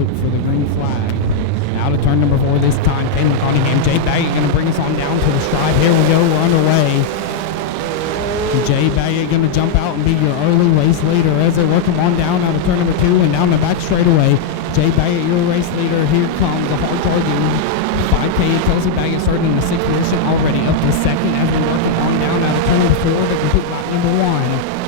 look for the green flag. Out of turn number 4 this time. Caden Cunningham, Jay Baggett going to bring us on down to the stripe. Here we go, we're underway. Jay Baggett going to jump out and be your early race leader as they work him on down out of turn number 2 and down the back straightaway. Jay Baggett, your race leader. Here comes the hard charging 5K. Kelsey Baggett starting in the 6th position, already up to 2nd as we're working on down out of turn number 4 to complete lap number 1.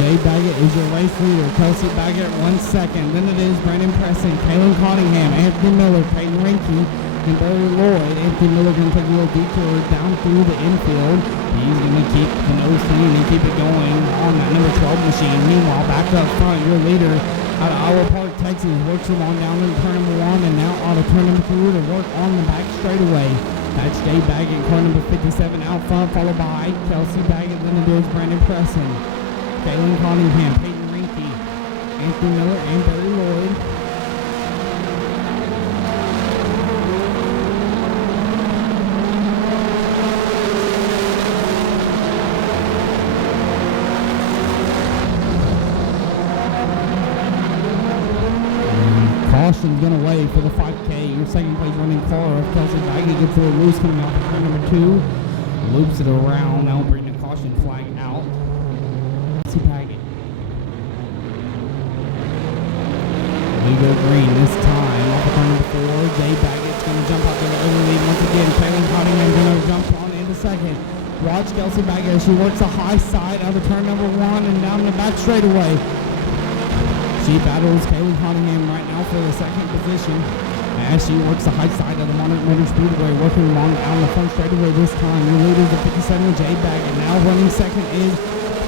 Jay Baggett is your race leader. Kelsey Baggett 1 second. Then it is Brandon Preston, Kaylin Cunningham, Anthony Miller, Peyton Rinke, and Barry Lloyd. Anthony Miller going to take a little detour down through the infield. He's going to keep the nose clean and keep it going on that number 12 machine. Meanwhile, back up front, your leader out of Iowa Park, Texas, works him on down into turn number 1 and now out of turn number 2 to work on the back straightaway. That's Jay Baggett, car number 57 out front, followed by Kelsey Baggett. Then it is Brandon Preston, Kaylin Cunningham, Peyton Rinke, Anthony Miller, and Barry Lloyd. Caution's going to wait for the 5K. Your second place running car of Kelsey Baggett gets a little loose coming off of turn number 2. Loops it around. Now bring the caution flag out. Baggett. We go green this time off of turn number 4. Jay Baggett's going to jump out to the early lead once again. Kaylin Cunningham going to jump on into 2nd. Watch Kelsey Baggett as she works the high side out of turn number 1 and down the back straightaway. She battles Kaylin Cunningham right now for the 2nd position as she works the high side of the Monarch Motor Speedway, working along down the front straightaway this time. Your leader is the 57, Jay Baggett. Now running 2nd is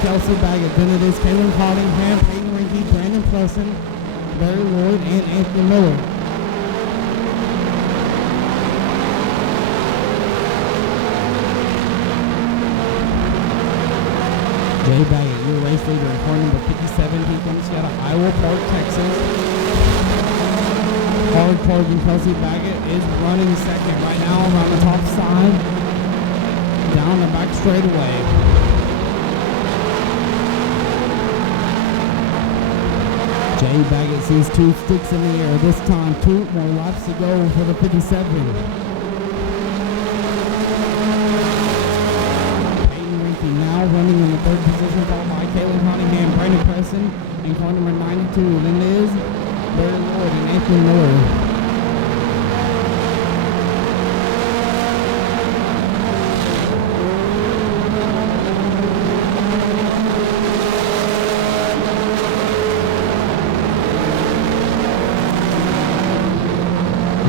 Kelsey Baggett. Then it is Kaylin Cunningham, Peyton Rinke, Brandon Preston, Barry Lloyd, and Anthony Miller. Jay Baggett, your race leader, in car number 57. He comes out of Iowa Park, Texas. Hard charging Kelsey Baggett is running 2nd right now around the top side, down the back straightaway. Jay Baggett sees 2 sticks in the air. This time, 2 more laps to go for the 57. Peyton Rinke now running in the 3rd position, followed by Kaylin Cunningham, Brandon Preston, and car number 92. Then it is Barry Lloyd and Anthony Miller.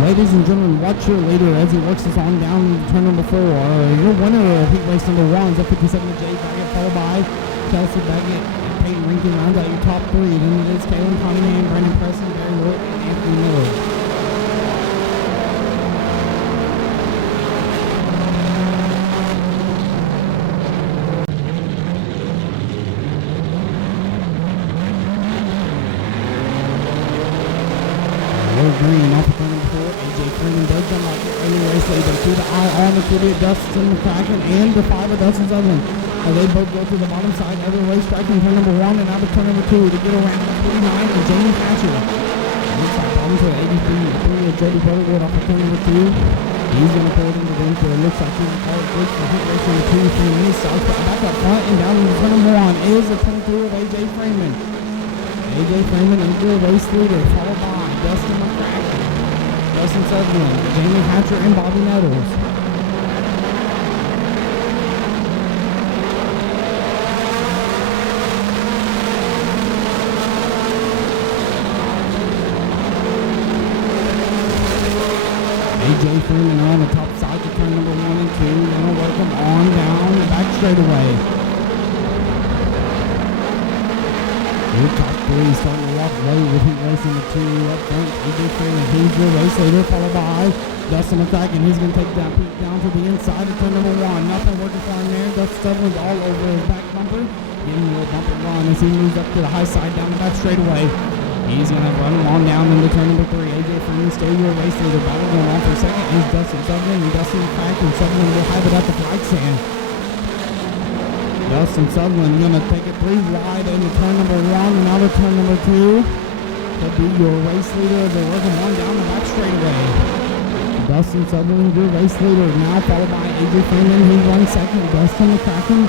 Ladies and gentlemen, watch your leader as he works us on down to turn number 4. Your winner of heat race number 1 is a 57 Jay Baggett, followed by Kelsey Baggett and Peyton Rinke. Round out your top 3. Then it is Kaylin Cunningham, Brandon Preston, Barry Lloyd, and Anthony Miller. Green off of turn number 4. AJ Freeman does jump out the early race leader through the eye on the city of Dustin McCracken and the 5 of Dustin Sutherland. They both go to the bottom side of the racetrack in turn number 1 and out of turn number 2 to get around 49 and Jamie Hatcher. Looks like problems with 83 of Jody Butterwood off of turn number 2. He's going to pull it into the infield. It looks like he's going to good for hit race number 2 for me. So back up front and down in turn number 1 is the 22 of AJ Freeman. AJ Freeman is the race leader, followed by Dustin McCracken, Dustin Sutherland, Jamie Hatcher, and Bobby Nettles. AJ Freeman on the top side to turn number 1 and 2. Then we'll work them on down the back straightaway. Your top 3 starting to walk away with heat race number 2 up front. AJ Freeman, he's your race leader, followed by Dustin McCracken. He's going to take that peak down to the inside of turn number 1. Nothing working for him there. Dustin Sutherland's all over his back bumper. Giving him a little bumper run as he moves up to the high side down the back straightaway. He's going to run him on down into turn number 3. AJ Freeman still your race leader. Battle going on for a second is Dustin Sutherland and Dustin McCracken. Sutherland will have it at the flag stand. Dustin Sutherland going to take it 3 wide into turn number 1 and out of turn number 2. to be your race leader as they're working on down the back straightaway. Dustin Sutherland, your race leader, now followed by AJ Freeman, who runs second. Dustin McCracken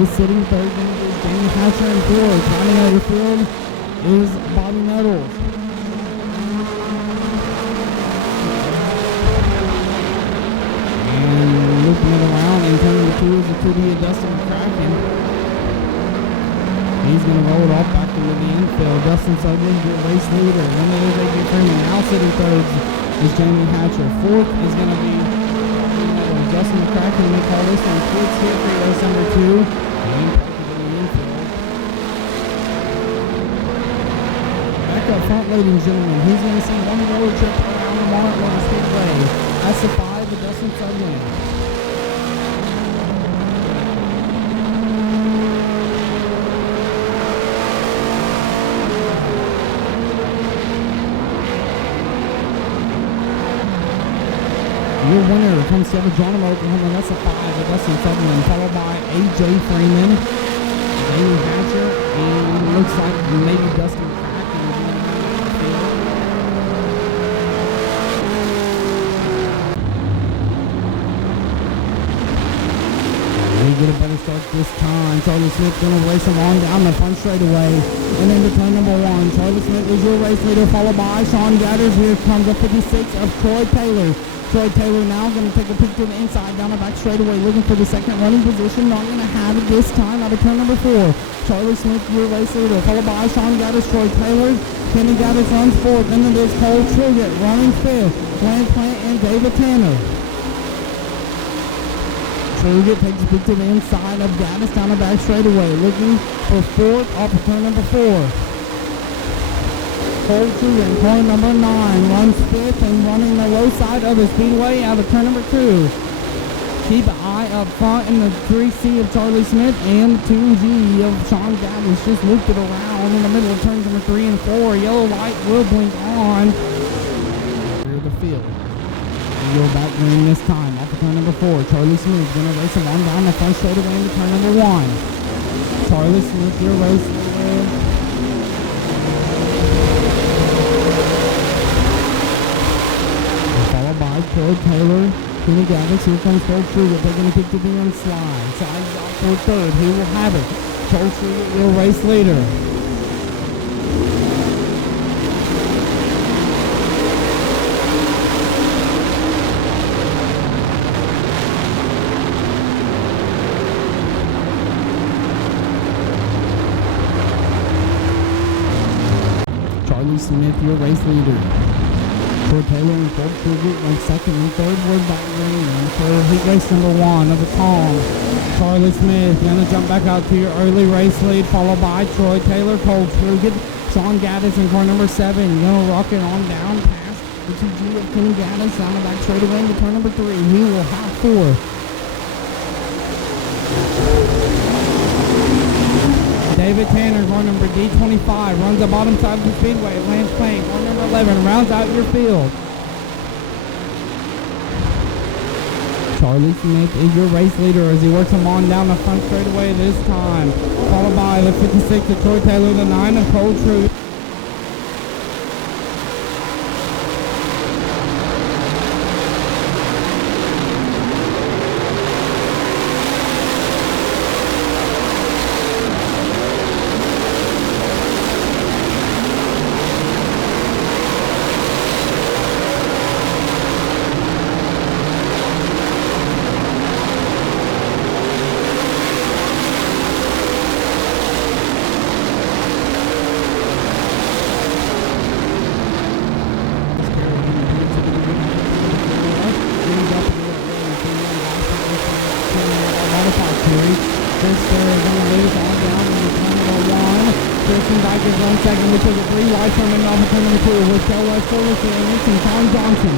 is sitting third. Then it is Jamie Hatcher in fourth. Rounding out the field is Bobby Nettles. And looping it around in turn number 2 is the 2D of Dustin McCracken. He's going to roll it off back into the infield. Dustin Sutherland, your race leader. Then it is AJ Freeman, now sitting third is Jamie Hatcher. Fourth is going to be Dustin McCracken. They call this one Kids Hit for race number 2. And parking in the infield. Back up front, ladies and gentlemen. He's going to see one more trip around the Monarch Motor Speedway. That's the 5 of Dustin Sutherland. Your winner comes to Geronimo, Oklahoma. That's a 5 of Dustin Sutherland, followed by AJ Freeman, Jamie Hatcher, and looks like maybe Dustin McCracken is going to be the field. We get a better start this time. Charlie Smith going to race him on down the front straightaway. And into turn number 1, Charlie Smith is your race leader, followed by Sean Gadders. Here comes the 56 of Troy Taylor. Troy Taylor now going to take a peek to the inside, down the back straightaway, looking for the second running position. Not going to have it this time out of turn number 4. Charlie Smith, your race leader, followed by Sean Gaddis, Troy Taylor. Kenny Gaddis runs fourth, and then there's Cole Truitt running fifth. Lance Plant and David Tanner. Truitt takes a peek to the inside of Gaddis, down the back straightaway, looking for fourth off of turn number 4. Cole Truitt in corner number 9 runs fifth and running the low side of the speedway out of turn number 2. Keep an eye up front in the 3C of Charlie Smith and the 2G of Sean Gaddis. Just looped it around in the middle of turns number 3 and 4. Yellow light will blink on. Clear the field. And you're back green this time off of turn number 4. Charlie Smith is going to race him on down the front straightaway into turn number 1. Charlie Smith, your race leader. Troy Taylor, Kenny Gaddis, here comes Cole Truitt. They're going to kick to the inside. Sides out for third. He will have it. Cole Truitt, your race leader. Charlie Smith, your race leader. Troy Taylor and Cole Truitt went second and third word back green. And for heat race number 1 of the Tong, Charlie Smith going to jump back out to your early race lead, followed by Troy Taylor, Cole Truitt, Sean Gaddis in car number 7. Going to rock it on down past the 2G of Kenny Gaddis down the back straight away into turn number 3. He will have 4. David Tanner, car number D25, runs the bottom side of the speedway. Lance Payne, car number 11, rounds out your field. Charlie Smith is your race leader as he works him on down the front straightaway this time. Followed by the 56 of Troy Taylor, the 9 of Cole Truitt. Second, which was a 3 wide from and off of turn number 2 with Kel West Service and Tom Johnson.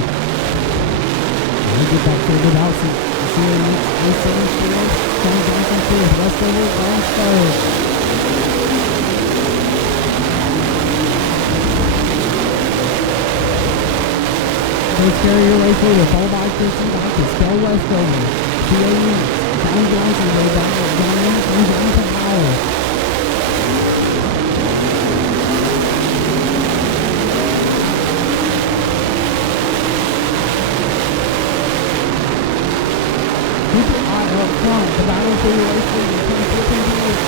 They get that figured out. See you next 7 field. Tom Johnson fourth. Westover runs third. Chase Carey, your race leader, followed by Christian Dykes, Kel Westover, PA units, Tom Johnson, way back with John Anderson, and Jonathan Howell.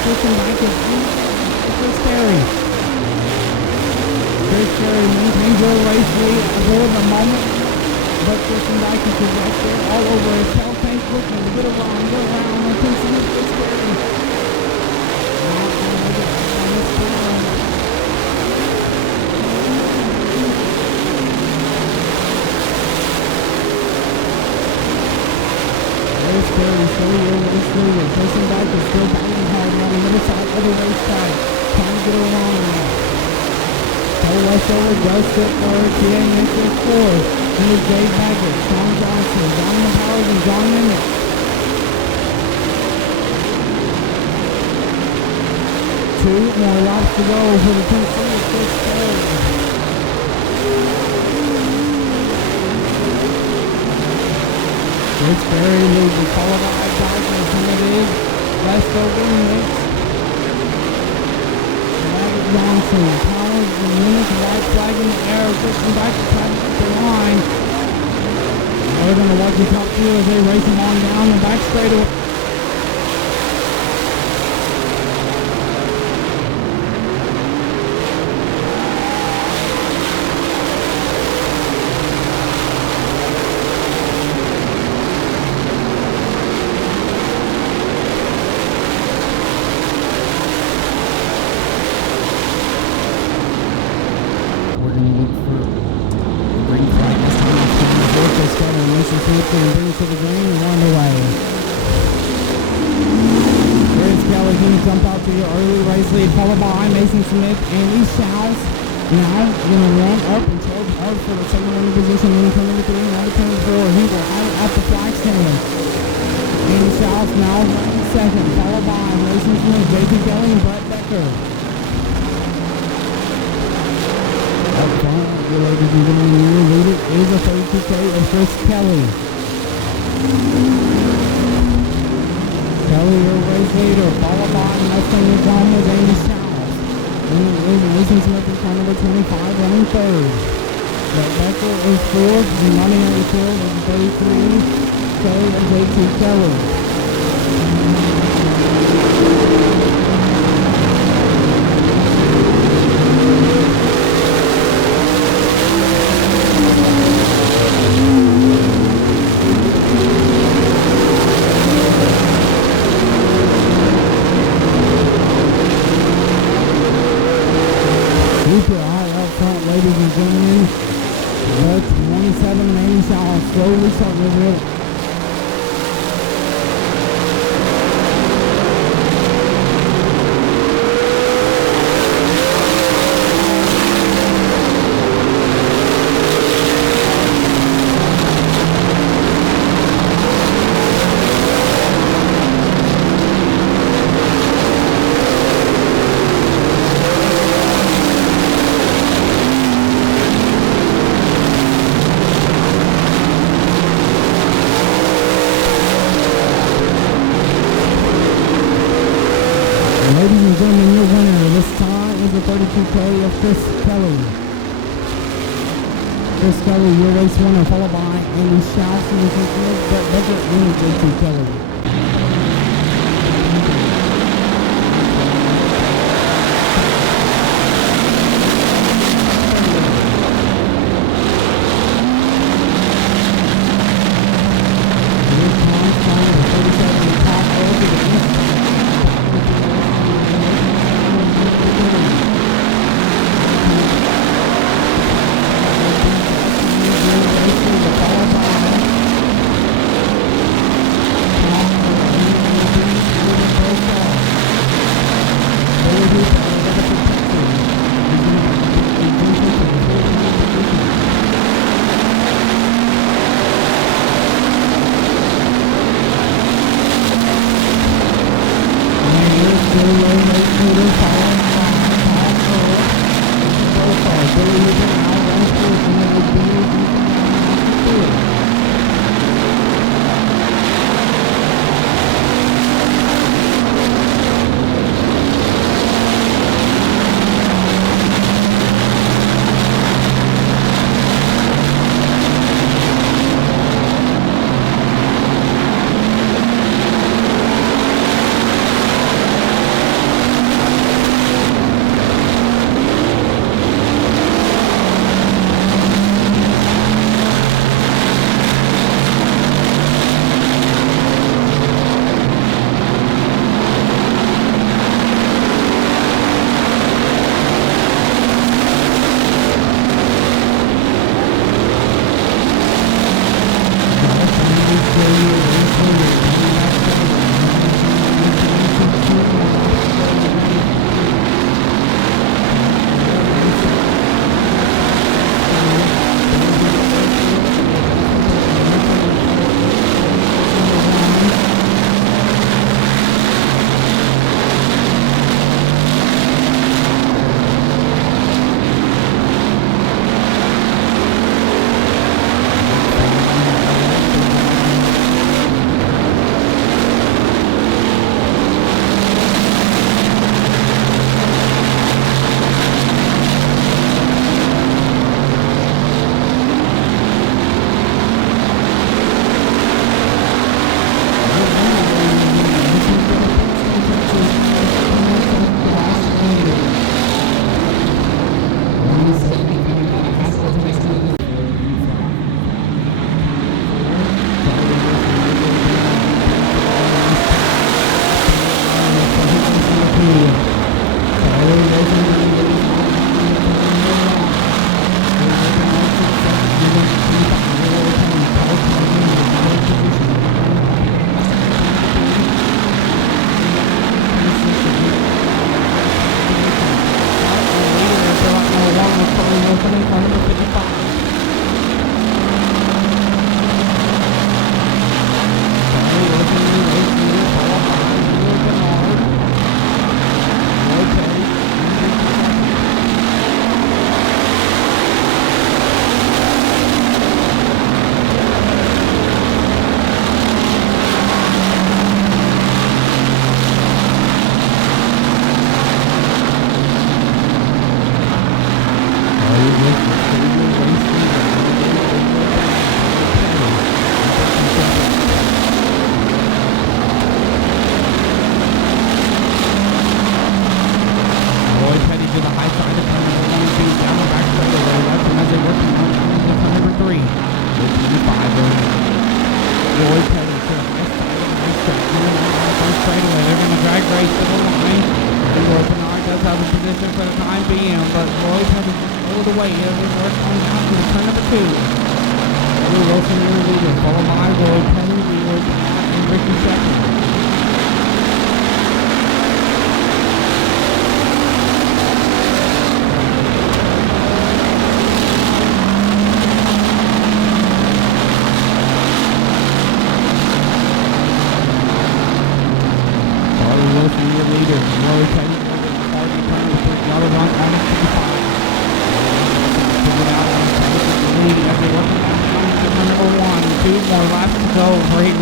pushing back is Chris Terry. Chris Terry maintains your race lead for the moment, but pushing back is right there all over his tail tank, looking to get around, and Chris Terry. Not going to get on this turn. Chris Terry still your race leader. Pushing back is still biting hard on the middle side of the racetrack, trying to get around. Westover does sit third, TNS is fourth, and it's Dave Baggett, Sean Johnson, John Powers, and John Minnick. 2 more laps to go for the 26th third. Chris Berry leads, followed by Johnson, Kennedy, Westover, Mix, Baggett, Johnson, Powers, and Minnick, white flag in the air, pushing back to try to get the line. We're going to watch the top two as they race them on down the back straightaway. Followed by Mason Smith and Lee Shouts. Now going to run up and charge hard for the second running position in turn number 3, now to turn 4. He will out at the flag stand. And Shouts now running second, followed by Mason Smith, J.P. Kelly, and Brett Becker. Up front, ladies and gentlemen, your leader is a 32K of Chris Kelly. Kelly, your race leader, followed by Mustang McDonald, Amy Shouts. And Mason Smith is car number 25, running third. Brett Becker is fourth, and running on the field is 33K of J.T. Kelly. Slowly starting to roll. Ladies and gentlemen, your winner this time is the 32K of Chris Kelly. Chris Kelly, your race winner, followed by Andy Shouts and Brett Becker and J.T. Kelly. out of position for the time being, but Roy Petty pulled away. It was worked on down to turn number 2. Eddie Wilson in the leader, followed by Roy Petty, Leroy Bernard, and Ricky Shepard.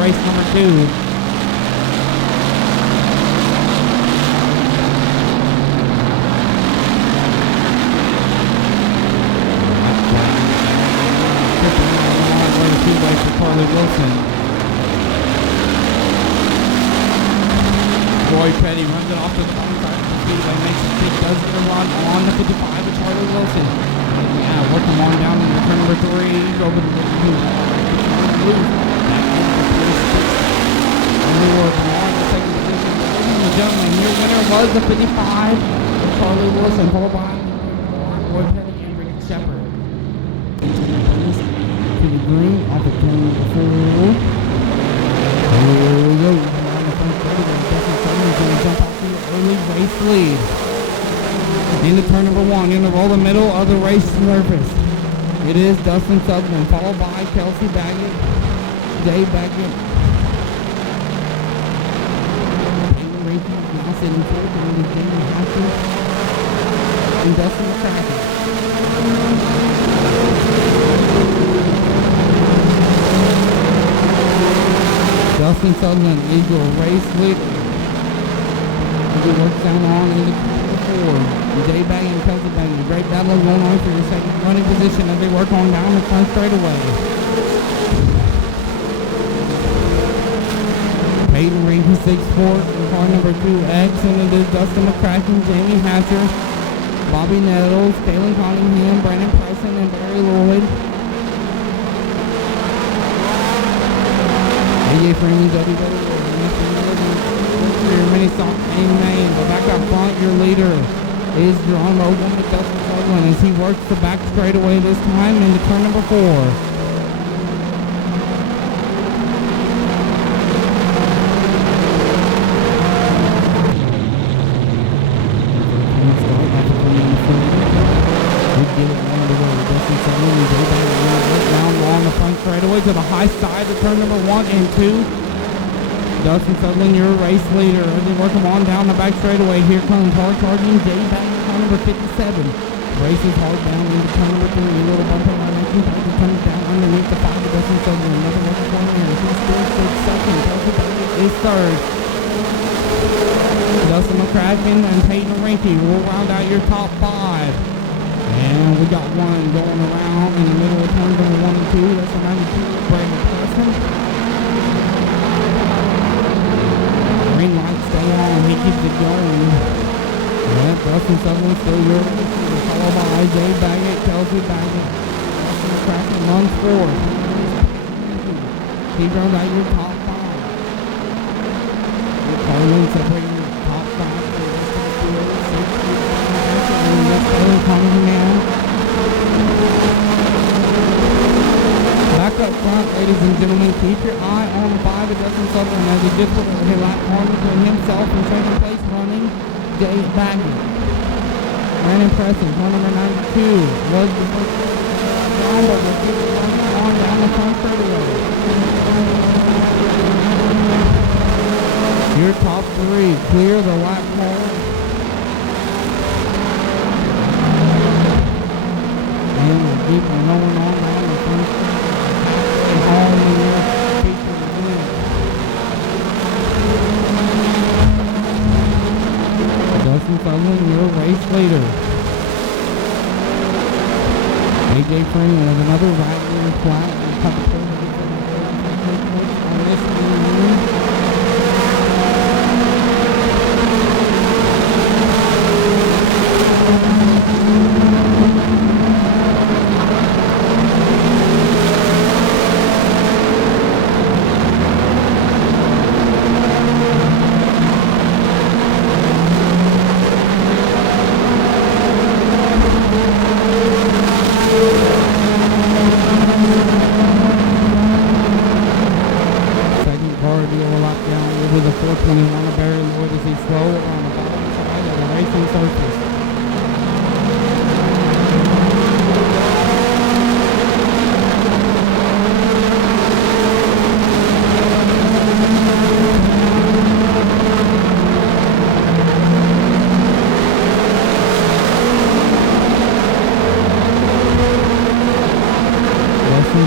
Race number 2. Speedway for Carly Wilson. Roy Petty runs it off to the bottom side of the speedway, makes a big does the run on the 55 with Charlie Wilson. Yeah, working on down to turn number 3, over to the blue. Gentlemen, your winner was the 55, Charlie Wilson, followed by Roy Petty and Ricky Shepard. To the green, off of turn number 4. Here we go. On the front straight, Dustin Sutherland's going to jump out to the early race lead. Into turn number 1, in the roll the middle of the race surface. It is Dustin Sutherland, followed by Kelsey Baggett, Dave Baggett. Now sitting fourth, and the Jamie Hatcher and Dustin McCracken. Dustin Sutherland is your race leader. As he works down on into turn 4. Jay Bang and Kelsey Bang. A great battle going on for your second running position as they work on down the front straightaway. Peyton Rinky 6'4", car number 2X, and it is Dustin McCracken, Jamie Hatcher, Bobby Nettles, Kaylin Cunningham, Brandon Preston, and Barry Lloyd. AJ Freeman, W. Your mini stock name, but back up front, your leader is John Logan with Dustin Sutherland as he works the back straightaway this time into turn number 4. To the high side of turn number 1 and 2. Dustin Sutherland, your race leader. As they work them on down the back straightaway. Here comes hard charging Jay Bang, car number 57. Races hard down into turn number 3. A little bump around that comes down underneath the 5 of Dustin Sutherland. Another lucky corner here. He's still second. Kelsey Baggett is third. Dustin McCracken and Peyton Rinky will round out your top 5. And we got one going around in the middle of turn number 1 and 2. That's a 92, Brandon Preston. Green light stay on. He keeps it going. Yeah, Dustin Sutherland still your followed by Jay Baggett, Kelsey Baggett. Dustin McCracken runs forward. He runs out your top 5. You're calling separating your top 5 for the rest of the field. 6, 8, 5, and that's coming man. Back up front, ladies and gentlemen, keep your eye on the 5 of Dustin Sutherland as he just put a lap on between himself and second place running Jay Baggett. Brandon Preston, car number 92, was the first round, but will keep running on down the front straightaway. Your top 3 clear the lap pole. And we'll keep going on down the front all the people to win. Dustin Sutherland, your race leader. AJ Freeman with another right rear flat and cut the pole on this one. surface.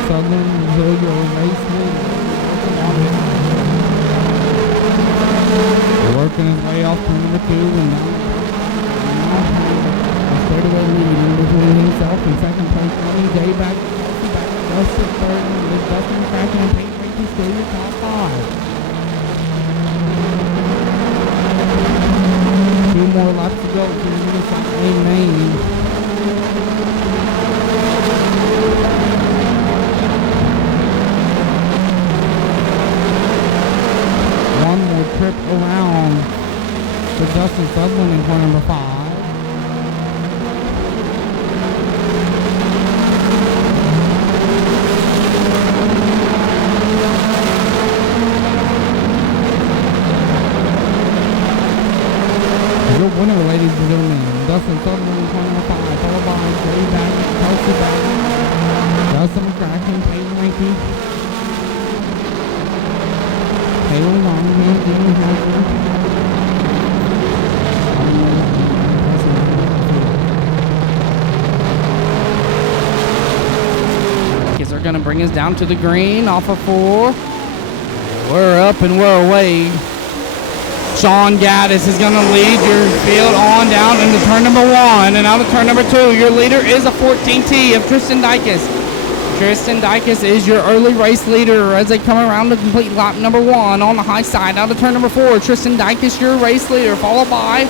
Southern Missouri race leader. Working his way off to number 2 and now a straightaway lead between himself and second place running Jay back, Kelsey back, Dustin third, and Dustin McCracken and Peyton Ranky still your top 5. 2 more laps to go for the Unified main. Trip around for Justin Sutherland in car number 5. Your winner, ladies and gentlemen, Justin Sutherland in car number 5, followed by Jay Baggett, Kelsey Baggett, Justin McCracken, Peyton Ranky, are going to bring us down to the green off of 4. We're up and we're away. Sean Gaddis is going to lead your field on down into turn number 1 and out of turn number 2. Your leader is a 14T of Tristan Dykes. Tristan Dykes is your early race leader as they come around to complete lap number 1 on the high side. Out of turn number 4, Tristan Dykes, your race leader, followed by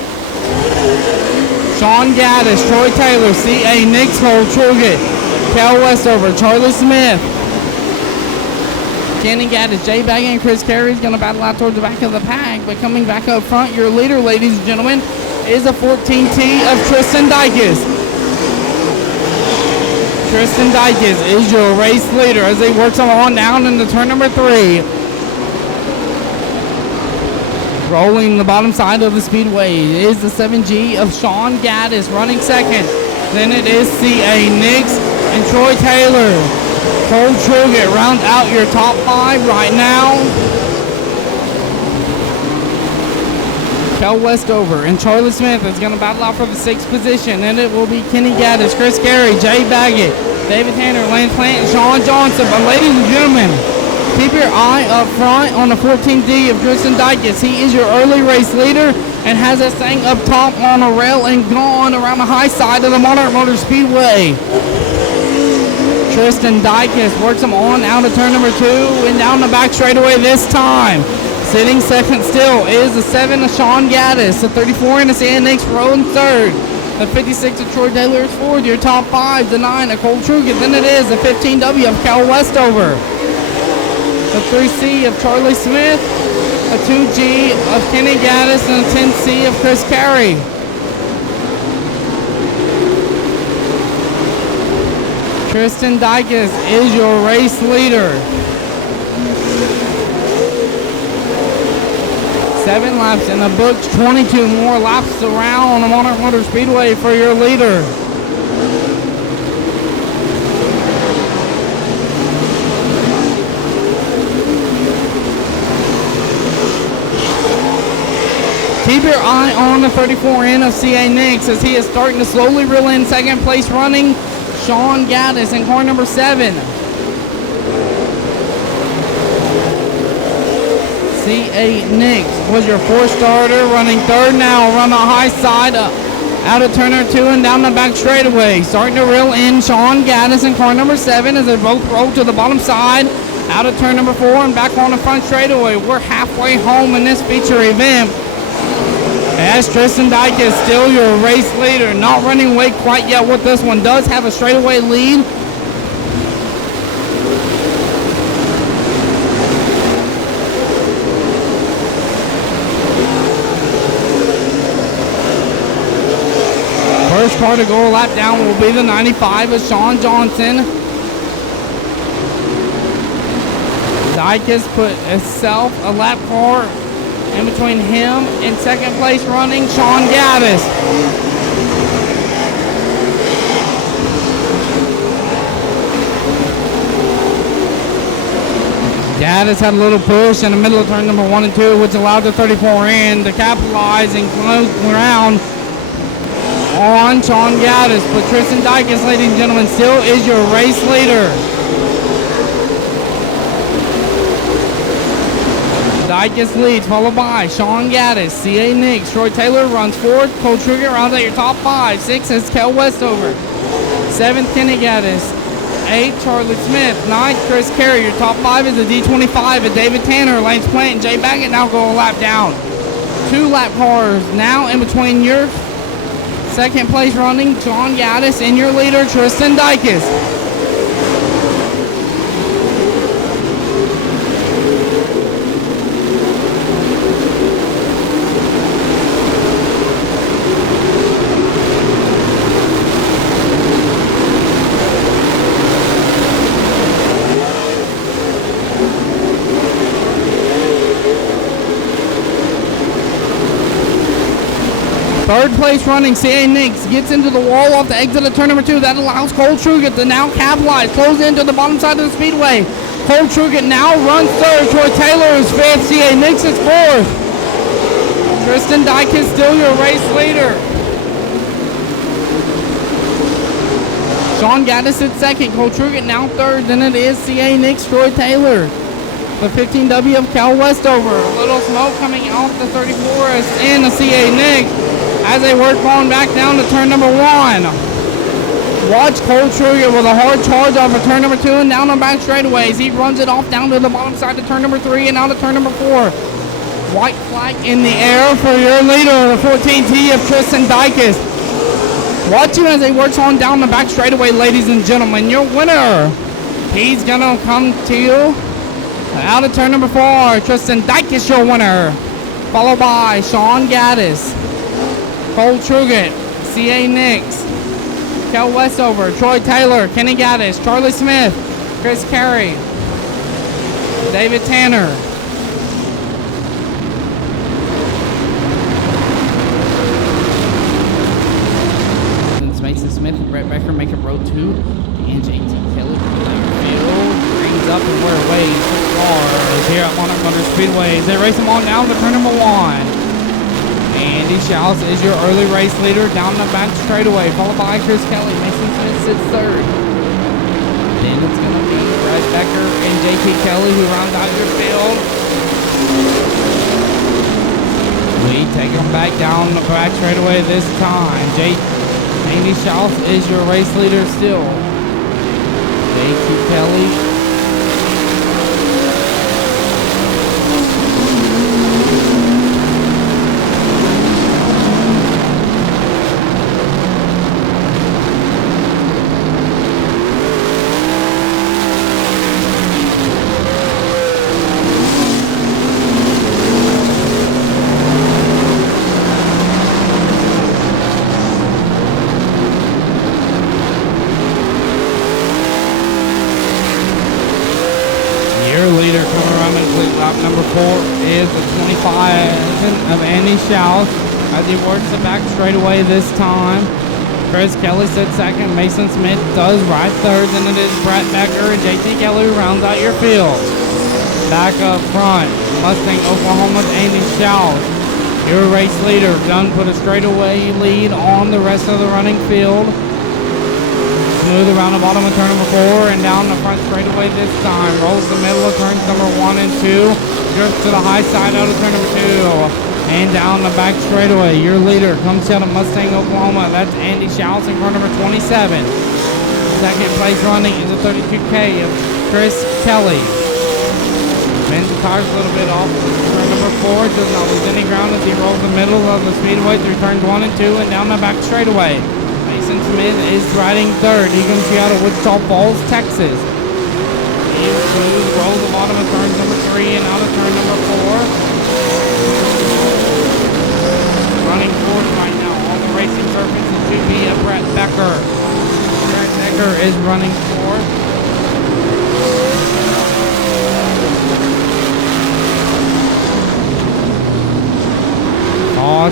Sean Gaddis, Troy Taylor, C.A. Nix, Cole Truget, Cal Westover, Charlie Smith, Kenny Gaddis, Jay Baggett, and Chris Carey is going to battle out towards the back of the pack. But coming back up front, your leader, ladies and gentlemen, is a 14T of Tristan Dykes. Tristan Dykes is your race leader as they work them on down into turn number 3. Rolling the bottom side of the speedway is the 7G of Sean Gaddis running second. Then it is C.A. Nix and Troy Taylor. Cole Truget rounds out your top 5 right now. Kel Westover and Charlie Smith is going to battle out for the 6th position, and it will be Kenny Gaddis, Chris Carey, Jay Baggett, David Tanner, Lance Plant, and Sean Johnson. But ladies and gentlemen, keep your eye up front on the 14D of Tristan Dykes. He is your early race leader and has us staying up top on a rail and gone around the high side of the Monarch Motor Speedway. Tristan Dykes works him on out of turn number 2 and down the back straightaway this time. Sitting second still is the 7 of Sean Gaddis, the 34 in the San Nix rolling third. The 56 of Troy Taylor is fourth. Your top 5, the 9 of Cole Truget. Then it is the 15W of Cal Westover. The 3C of Charlie Smith, a 2G of Kenny Gaddis, and a 10C of Chris Carey. Tristan Dykes is your race leader. 7 laps in the books, 22 more laps around the Monarch Motor Speedway for your leader. Keep your eye on the 34N of C.A. Nix as he is starting to slowly reel in second place running Sean Gaddis in car number 7. C.A. Nix was your 4th starter, running third now, run the high side out of turn number 2 and down the back straightaway. Starting to reel in Sean Gaddis in car number 7 as they both roll to the bottom side, out of turn number 4 and back on the front straightaway. We're halfway home in this feature event. As Tristan Dykes is still your race leader, not running away quite yet with this one, does have a straightaway lead. First car to go a lap down will be the 95 of Sean Johnson. Dykes put himself a lap car In between him and second place running Sean Gaddis. Gaddis had a little push in the middle of turn number 1 and 2, which allowed the 34 in to capitalize and close ground on Sean Gaddis. But Tristan Dykes, ladies and gentlemen, still is your race leader. Dykes leads, followed by Sean Gaddis, C.A. Nix, Troy Taylor runs fourth, Cole Truger rounds out your top 5. 6 is Kel Westover. 7th, Kenny Gaddis. 8, Charlie Smith. 9th, Chris Carey. Your top 5 is a D25 of David Tanner, Lance Plant, and Jay Baggett now go a lap down. 2 lap cars now in between your second place running Sean Gaddis and your leader Tristan Dykes. Third place running C.A. Nix gets into the wall off the exit of turn number 2. That allows Cole Truget to now capitalize. Close into the bottom side of the speedway. Cole Truget now runs third. Troy Taylor is fifth. C.A. Nix is fourth. Tristan Dykes is still your race leader. Sean Gaddis at second. Cole Truget now third. Then it is C.A. Nix, Troy Taylor. The 15W of Cal Westover. A little smoke coming out the 34 is in the C.A. Nix as they work on back down to turn number 1. Watch Cole Truger with a hard charge off of turn number 2 and down the back straightaways. He runs it off down to the bottom side of turn number 3 and out of turn number 4. White flag in the air for your leader, the 14T of Tristan Dykes. Watch him as he works on down the back straightaway, ladies and gentlemen. Your winner, he's gonna come to you out of turn number 4. Tristan Dykes, your winner, followed by Sean Gaddis, Cole Truget, C.A. Nix, Kel Westover, Troy Taylor, Kenny Gaddis, Charlie Smith, Chris Carey, David Tanner. Mason Smith and Brett Becker make it row 2. And JT Kelly brings up and we're away. 6 cars here at Monarch Motor Speedway. They race them on down to turn number 1. Andy Schaus is your early race leader down the back straightaway, followed by Chris Kelly. Mason Smith sits third. Then it's going to be Brett Becker and JT Kelly who round out your field. We take them back down the back straightaway this time. Andy Schaus is your race leader still. JT Kelly. Number 4 is the 25 of Andy Schaus as he works the back straightaway this time. Chris Kelly sits second. Mason Smith does right third. Then it is Brett Becker and JT Kelly who rounds out your field. Back up front, Mustang, Oklahoma's Andy Schaus, your race leader. Done put a straightaway lead on the rest of the running field. Smooth around the bottom of turn number 4 and down the front straightaway this time. Rolls the middle of turns number 1 and 2. Drifts to the high side out of turn number 2. And down the back straightaway. Your leader comes out of Mustang, Oklahoma. That's Andy Schaus in car number 27. Second place running is a 32K of Chris Kelly. Bends the tires a little bit off. Turn number 4 does not lose any ground as he rolls the middle of the speedway through turns 1 and 2 and down the back straightaway. Mason Smith is riding third. He comes out of Wichita Falls, Texas. He rolls the bottom of turn number 3 and out of turn number 4. Running fourth right now on the racing surface is 2B of Brett Becker. Brett Becker is running fourth.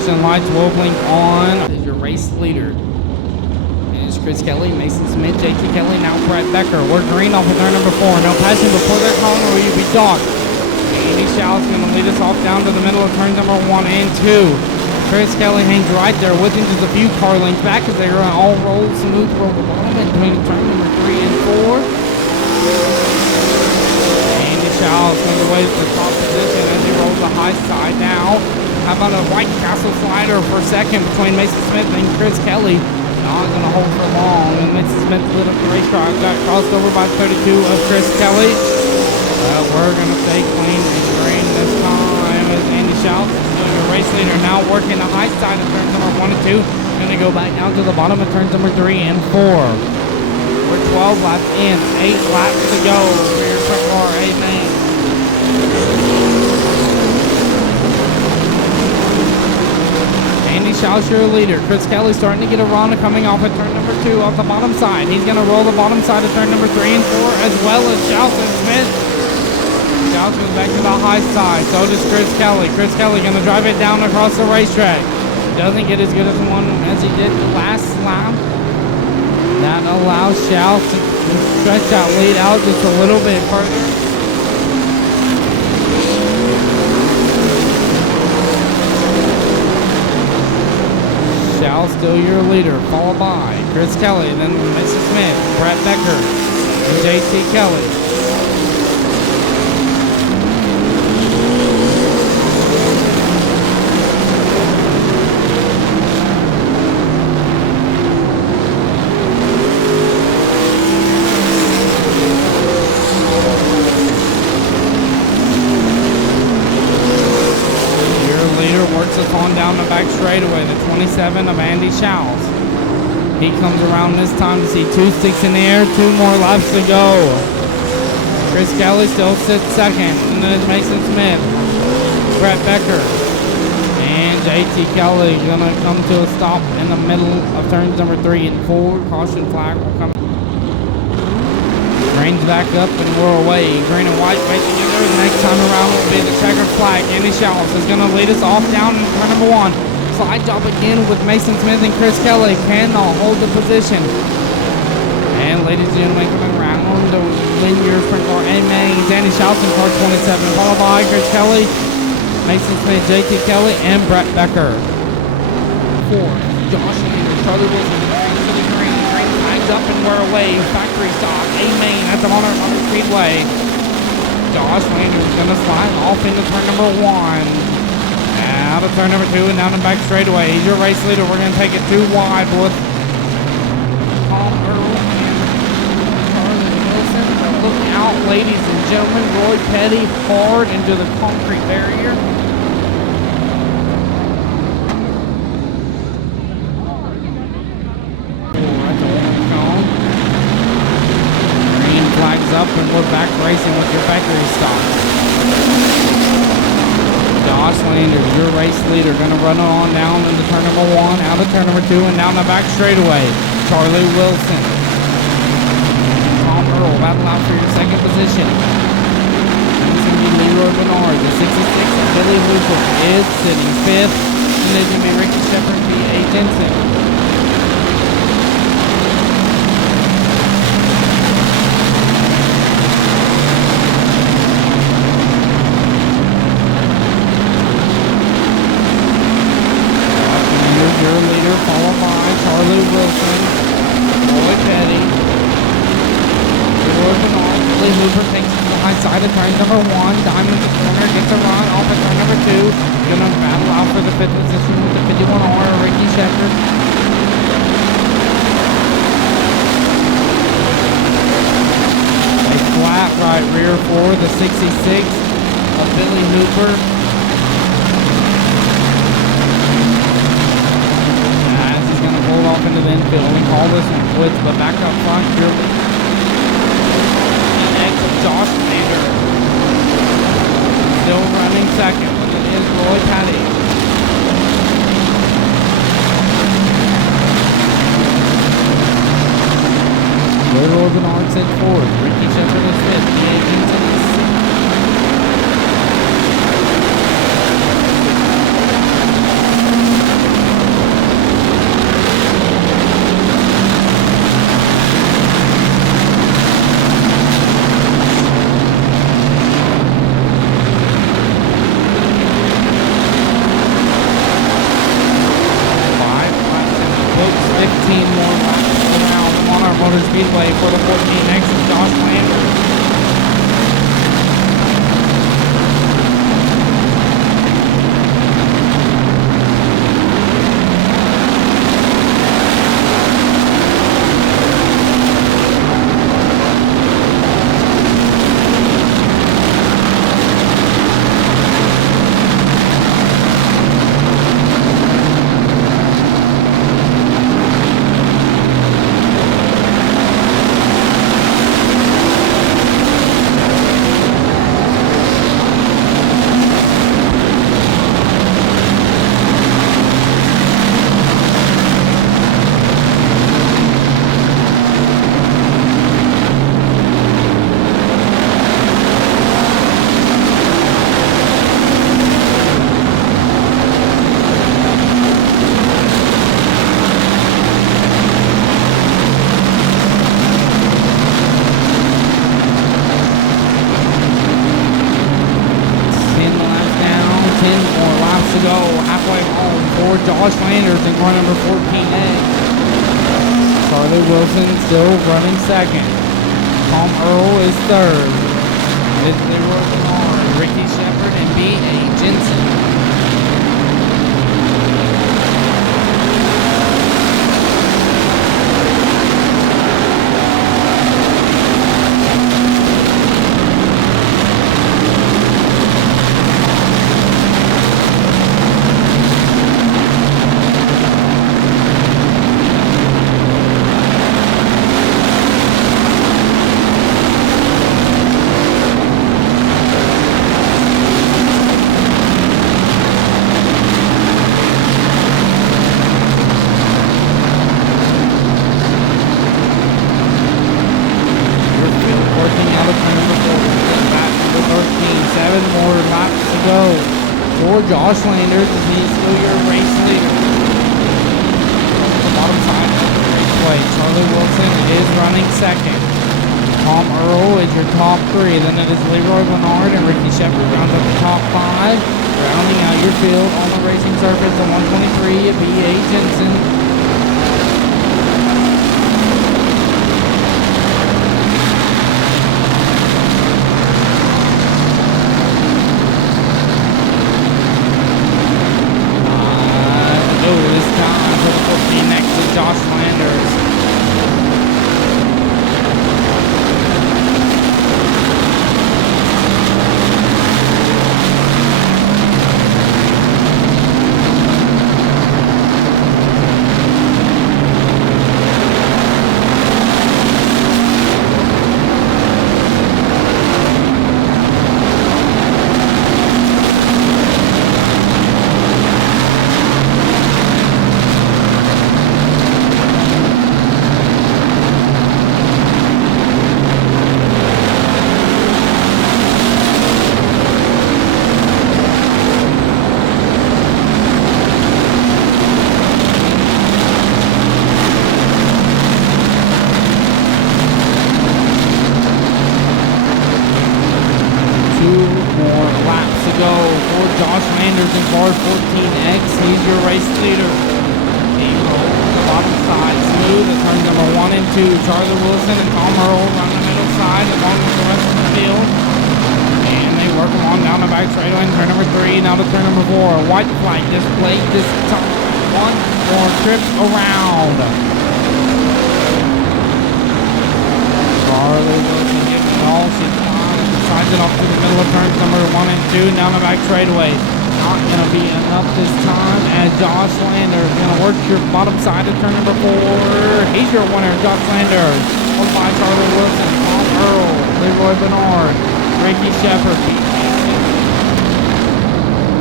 Caution lights will blink on. Is your race leader. Is Chris Kelly, Mason Smith, JT Kelly, now Brett Becker. We're green off of turn number 4. No passing before they're calling or you'll be docked. Andy Shall's going to lead us off down to the middle of turns number 1 and 2. Chris Kelly hangs right there with him, just a few car lengths back as they are all roll smooth over the bottom in between turn number 3 and 4. Andy Shall's going away to the top position as he rolls the high side now. How about a White Castle slider for second between Mason Smith and Chris Kelly? Not going to hold for long, and Mason Smith lit up the racetrack. Got crossed over by 32 of Chris Kelly. We're going to stay clean and green this time as Andy Shouts is doing a race leader now working the high side of turns number 1 and 2. Going to go back down to the bottom of turns number 3 and 4. We're 12 laps in, 8 laps to go for your sprint car, amen. Andy Shouts your leader. Chris Kelly starting to get a run coming off at turn number 2 off the bottom side. He's going to roll the bottom side of turn number 3 and 4 as well as Shouts and Smith. Shouts goes back to the high side. So does Chris Kelly. Chris Kelly going to drive it down across the racetrack. Doesn't get as good as one as he did the last lap. That allows Shouts to stretch that lead out just a little bit further. Shouts still your leader, followed by Chris Kelly, then Mason Smith, Brett Becker, and JT Kelly. On down the back straightaway, the 27 of Andy Shouts. He comes around this time to see 2 sticks in the air, 2 more laps to go. Chris Kelly still sits second, and then it's Mason Smith, Brett Becker, and JT Kelly gonna come to a stop in the middle of turns number 3 and 4. Caution flag will come. Range back up and we're away. Green and white right together. Next time around will be the checkered flag. Andy Shouts is going to lead us off down in turn number 1. Slide job again with Mason Smith and Chris Kelly. Cannot hold the position. And ladies and gentlemen, coming around to win your sprint car A mains. Andy Shouts in car 27. Followed by Chris Kelly, Mason Smith, JT Kelly, and Brett Becker. 4. Josh Leader, Charlie Wilson. Up and we're away. Factory stop. A-main at the Monarch Motor Speedway. Josh Landers is going to slide off into turn number 1. Out of turn number 2 and down the back straightaway. He's your race leader. We're going to take it 2 wide with Tom Earl and Charlie Wilson. Look out, ladies and gentlemen. Roy Petty hard into the concrete barrier. Up and we're back racing with your factory stop. Josh Landers, your race leader, gonna run on down into turn number 1, out of turn number 2, and down the back straightaway. Charlie Wilson, Tom Earl, battle out for your second position. It's gonna be Leroy Bernard, the 66, and Billy Hooper is sitting 5th, and there's gonna be Ricky Shepard, B.A. Jensen. Your leader, followed by Charlie Wilson, Roy Petty, Leroy Bernard. Billy Hooper takes it to the high side of turn number 1. Diamond the corner, gets a run off at turn number 2. Gonna battle out for the 5th position with the 51R, Ricky Shepard. A flat right rear for the 66 of Billy Hooper. Pulled off into the infield. We call this woods, but back up front, purely. And next is Josh Lander. Still running second, but it is Roy Petty. Leroy Bernard sent forward. Ricky Shepard is 5th. The agents in the 6th. 15 more laps around the Monarch Motor Speedway for the 14X of Josh Landers. 10 more laps to go. Halfway home for Josh Landers in car number 14A. Charlie Wilson still running second. Tom Earl is third. It's Leroy Bernard, Ricky Shepard, and B.A. Jensen. Josh Landers, he's still your race leader. The bottom side of the raceway. Charlie Wilson is running second. Tom Earl is your top three. Then it is Leroy Bernard and Ricky Shepard rounds up the top five. Rounding out your field on the racing surface, the 123 of B.A. Jensen. Josh Landers. Josh Landers in car 14X, he's your race leader. He rolls the bottom side smooth at turns number 1 and 2. Charlie Wilson and Tom Earl run the middle side along with the rest of the field. And they work along down the back straightaway in turn number 3, now to turn number 4. White flag displayed this time. One more trip around. Charlie Wilson getting it all. She's sides it off to the middle of turns number 1 and 2 down the back straightaway. Not going to be enough this time as Josh Landers is going to work your bottom side of turn number 4. He's your winner, Josh Landers. Followed by Charlie Wilson, Tom Earl, Leroy Bernard, Ricky Shepard,